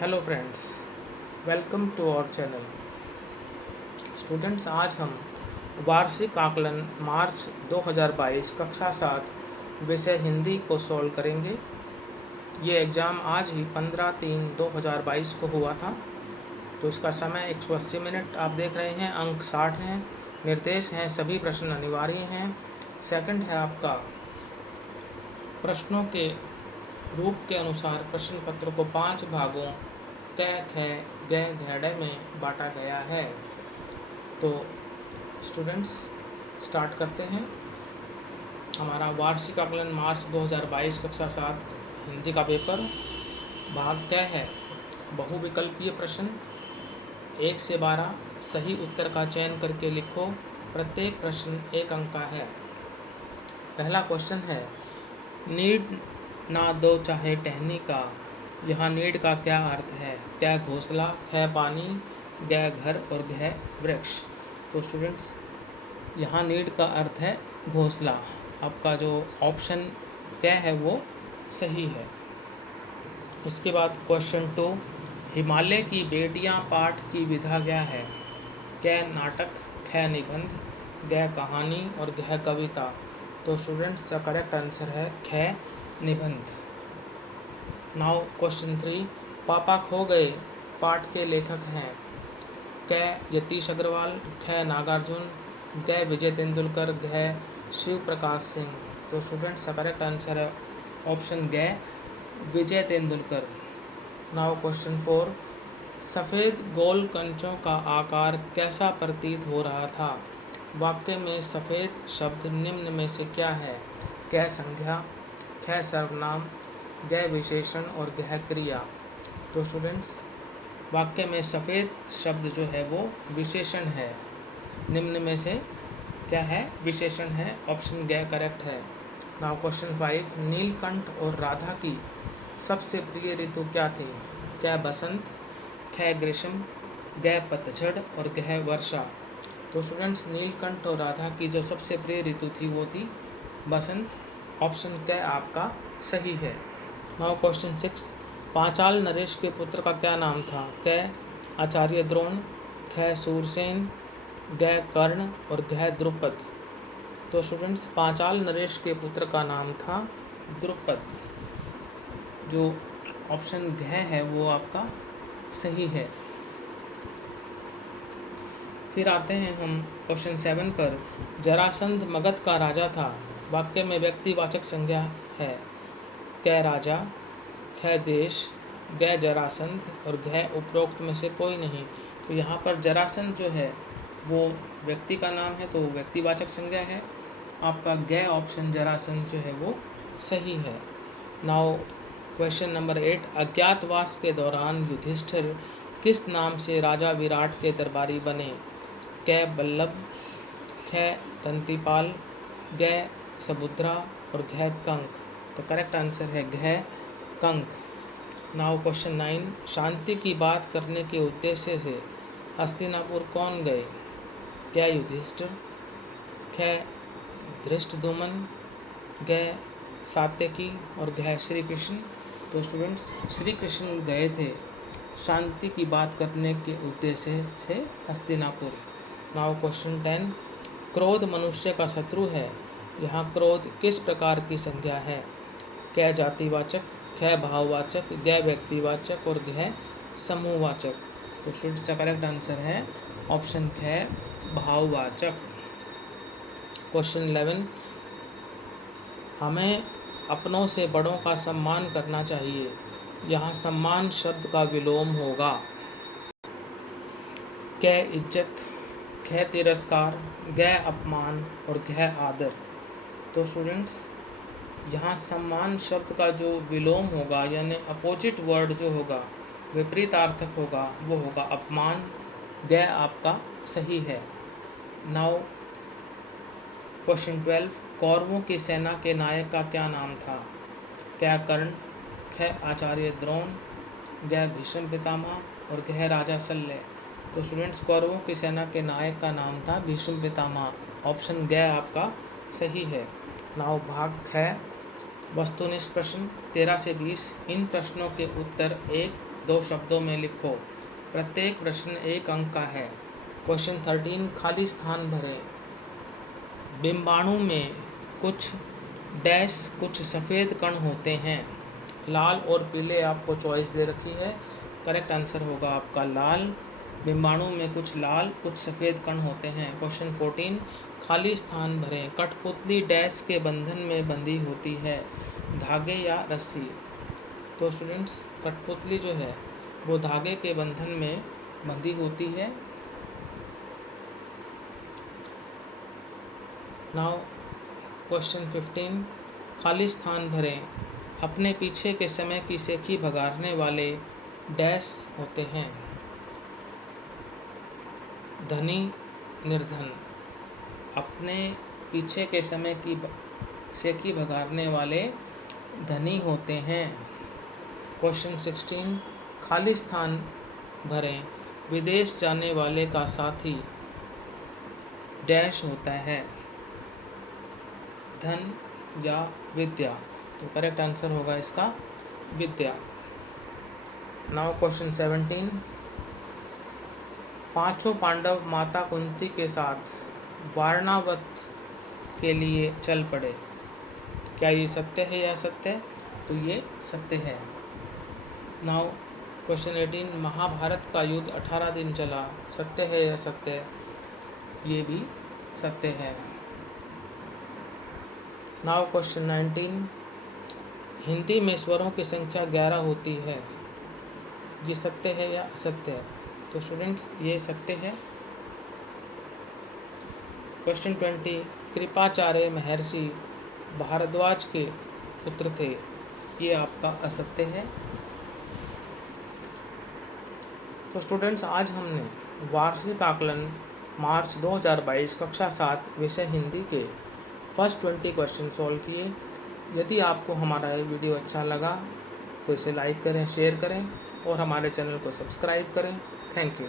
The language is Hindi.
Hello friends, welcome to our channel. Students, आज हम वार्षिक आकलन मार्च 2022 कक्षा 7 विषय हिंदी को सॉल्व करेंगे। ये एग्ज़ाम आज ही 15/3/2022 को हुआ था। तो इसका समय 180 मिनट आप देख रहे हैं। अंक 60 हैं। निर्देश हैं, सभी प्रश्न अनिवार्य हैं। सेकंड है आपका प्रश्नों के रूप के अनुसार प्रश्न पत्र को 5 भागों क ख ग घ में बांटा गया है। तो स्टूडेंट्स, स्टार्ट करते हैं। हमारा वार्षिक आकलन मार्च 2022 कक्षा 7 हिंदी का पेपर भाग क है बहुविकल्पीय प्रश्न 1 से 12 सही उत्तर का चयन करके लिखो। प्रत्येक प्रश्न 1 अंक का है। पहला क्वेश्चन है, नीड ना दो चाहे टहनी का। यहाँ नीड का क्या अर्थ है? क्या घोंसला, ख पानी, ग घर और घ वृक्ष। तो स्टूडेंट्स, यहाँ नीड का अर्थ है घोंसला। आपका जो ऑप्शन क्या है वो सही है। उसके बाद क्वेश्चन 2, हिमालय की बेटियां पाठ की विधा क्या है? क नाटक, ख निबंध, ग कहानी और घ कविता। तो स्टूडेंट्स, द करेक्ट आंसर है ख निबंध। नाउ क्वेश्चन 3, पापा खो गए पाठ के लेखक हैं? क यतीश अग्रवाल, ख नागार्जुन, ग विजय तेंदुलकर, घ शिव प्रकाश सिंह। तो स्टूडेंट्स, द करेक्ट आंसर है ऑप्शन ग विजय तेंदुलकर। नाउ क्वेश्चन 4, सफ़ेद गोल कंचों का आकार कैसा प्रतीत हो रहा था? वाक्य में सफ़ेद शब्द निम्न में से क्या है? क संज्ञा, ख सर्वनाम, ग विशेषण और घ क्रिया। तो स्टूडेंट्स, वाक्य में सफ़ेद शब्द जो है वो विशेषण है। निम्न में से क्या है? विशेषण है। ऑप्शन ग करेक्ट है। नाउ क्वेश्चन 5, नीलकंठ और राधा की सबसे प्रिय ऋतु क्या थी? क्या बसंत, ख ग्रीष्म, ग पतझड़ और घ वर्षा। तो स्टूडेंट्स, नीलकंठ और राधा की जो सबसे प्रिय ऋतु थी वो थी बसंत। ऑप्शन क आपका सही है। नाउ क्वेश्चन 6, पांचाल नरेश के पुत्र का क्या नाम था? क आचार्य द्रोण, ख सूरसेन, ग कर्ण और घ द्रुपद। तो स्टूडेंट्स, पांचाल नरेश के पुत्र का नाम था द्रुपद। जो ऑप्शन घ है वो आपका सही है। फिर आते हैं हम क्वेश्चन 7 पर। जरासंध मगध का राजा था। वाक्य में व्यक्तिवाचक संज्ञा है। क राजा, ख देश, ग जरासंध और घ उपरोक्त में से कोई नहीं। तो यहाँ पर जरासंध जो है वो व्यक्ति का नाम है, तो व्यक्तिवाचक संज्ञा है। आपका ग ऑप्शन जरासंध जो है वो सही है। नाउ क्वेश्चन नंबर 8, अज्ञातवास के दौरान युधिष्ठिर किस नाम से राजा विराट के दरबारी बने? क बल्लभ, ख तंतिपाल, ग समुद्रा और घ कंक। तो करेक्ट आंसर है घ कंक। नाउ क्वेश्चन 9, शांति की बात करने के उद्देश्य से हस्तिनापुर कौन गए? क्या युधिष्ठिर, ख धृष्टद्युम्न, ग सात्यकी और घ श्री कृष्ण। तो स्टूडेंट्स, श्री कृष्ण गए थे शांति की बात करने के उद्देश्य से हस्तिनापुर। नाउ क्वेश्चन 10, क्रोध मनुष्य का शत्रु है। यहाँ क्रोध किस प्रकार की संज्ञा है? क जातिवाचक, ख भाववाचक, ग व्यक्तिवाचक और घ समूहवाचक। तो स्टूडेंट्स, का करेक्ट आंसर है ऑप्शन ख भाववाचक। क्वेश्चन 11, हमें अपनों से बड़ों का सम्मान करना चाहिए। यहाँ सम्मान शब्द का विलोम होगा। क इज्जत, ख तिरस्कार, ग अपमान और घ आदर। तो स्टूडेंट्स, यहाँ सम्मान शब्द का जो विलोम होगा यानी अपोजिट वर्ड जो होगा, विपरीतार्थक होगा, वो होगा अपमान। ग आपका सही है। नाउ क्वेश्चन 12, कौरवों की सेना के नायक का क्या नाम था? क्या कर्ण, ख आचार्य द्रोण, ग भीष्म पितामह और घ राजा शल्य। तो स्टूडेंट्स, कौरवों की सेना के नायक का नाम था भीष्म पितामह। ऑप्शन ग आपका सही है। नाउ भाग ख, वस्तुनिष्ठ प्रश्न 13 से 20। इन प्रश्नों के उत्तर 1, 2 शब्दों में लिखो। प्रत्येक प्रश्न 1 अंक का है। क्वेश्चन 13 खाली स्थान भरें। बिंबाणु में कुछ डैश कुछ सफ़ेद कण होते हैं। लाल और पीले आपको चॉइस दे रखी है। करेक्ट आंसर होगा आपका लाल। बिंबाणु में कुछ लाल कुछ सफ़ेद कण होते हैं। क्वेश्चन 14 खाली स्थान भरें। कठपुतली डैश के बंधन में बंधी होती है, धागे या रस्सी। तो स्टूडेंट्स कठपुतली जो है वो धागे के बंधन में बंधी होती है। नाउ क्वेश्चन 15 खाली स्थान भरें। अपने पीछे के समय की सेखी भगाड़ने वाले डैश होते हैं, धनी निर्धन। अपने पीछे के समय की सेखी भगाड़ने वाले धनी होते हैं। क्वेश्चन 16 खाली स्थान भरें। विदेश जाने वाले का साथी डैश होता है, धन या विद्या। तो करेक्ट आंसर होगा इसका विद्या। नाउ क्वेश्चन 17 पांचों पांडव माता कुंती के साथ वारणावत के लिए चल पड़े। क्या ये सत्य है या असत्य? तो ये सत्य है। नाउ क्वेश्चन 18 महाभारत का युद्ध 18 दिन चला। सत्य है या असत्य? ये भी सत्य है। नाउ क्वेश्चन 19 हिंदी में स्वरों की संख्या 11 होती है। ये सत्य है या असत्य है? तो स्टूडेंट्स ये सत्य है। क्वेश्चन 20 कृपाचार्य महर्षि भारद्वाज के पुत्र थे। ये आपका असत्य है। तो स्टूडेंट्स आज हमने वार्षिक आकलन मार्च 2022 कक्षा 7 विषय हिंदी के फर्स्ट 20 क्वेश्चन सॉल्व किए। यदि आपको हमारा ये वीडियो अच्छा लगा तो इसे लाइक करें, शेयर करें और हमारे चैनल को सब्सक्राइब करें। Thank you.